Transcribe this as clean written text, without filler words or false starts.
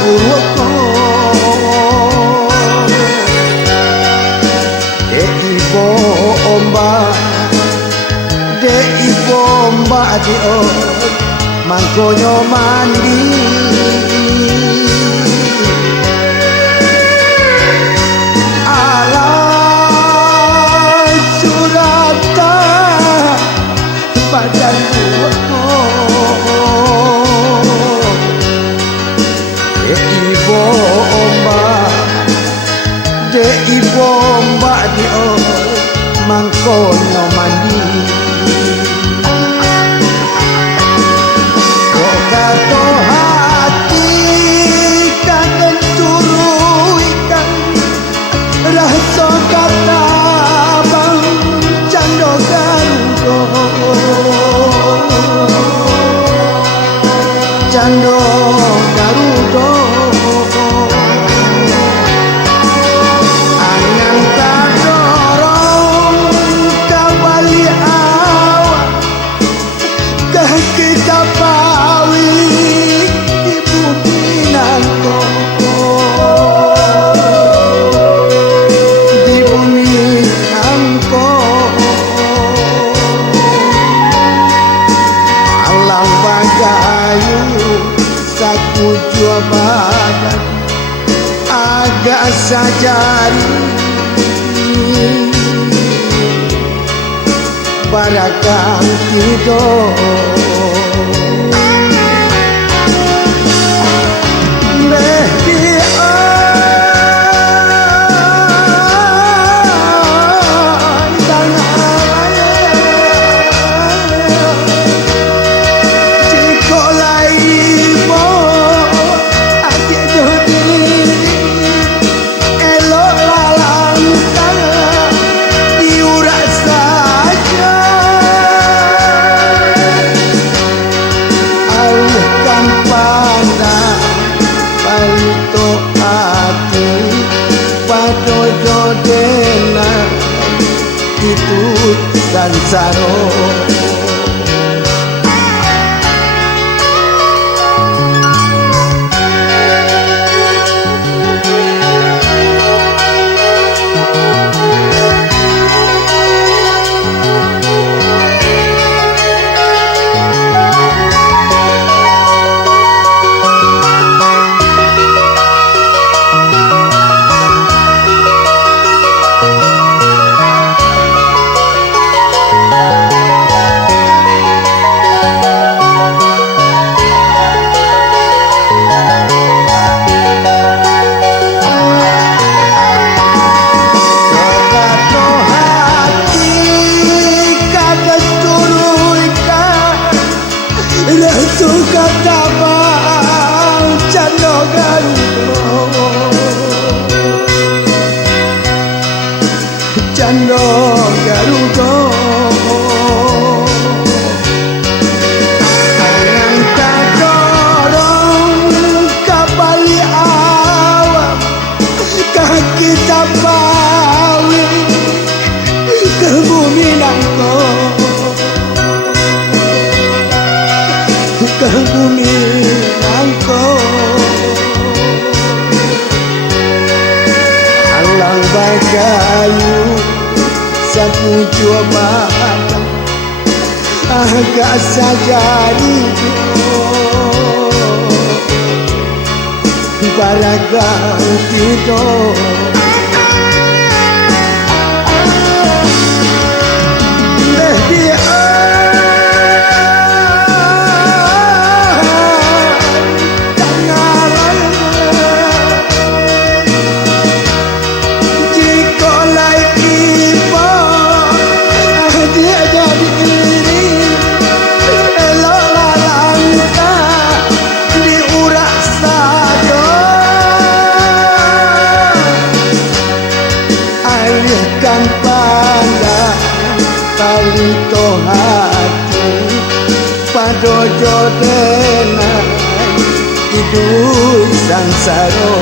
burukku Ibu ombak Ibu ombak dio mangkonyo mandi Alam surata badanku Ibu ombak Ibu ombak dio mangkonyo mandi Kok kato hati kangen turu ikan rasa kata bang cando garudo cando garudo kita pawi di bumi nangko di bumi nangko alam bagayu saku jua badan agak sajari barakang tidur itu sansaro suka tabang cando garudo cando garudo ayang kadorong kabali awam kaki tapawi ke bumi nangko ke bumi nangko alang bagayu sapu jua badan agak sajari baragang tidur alihkan pandang talito hati padojo denai hidup sansaro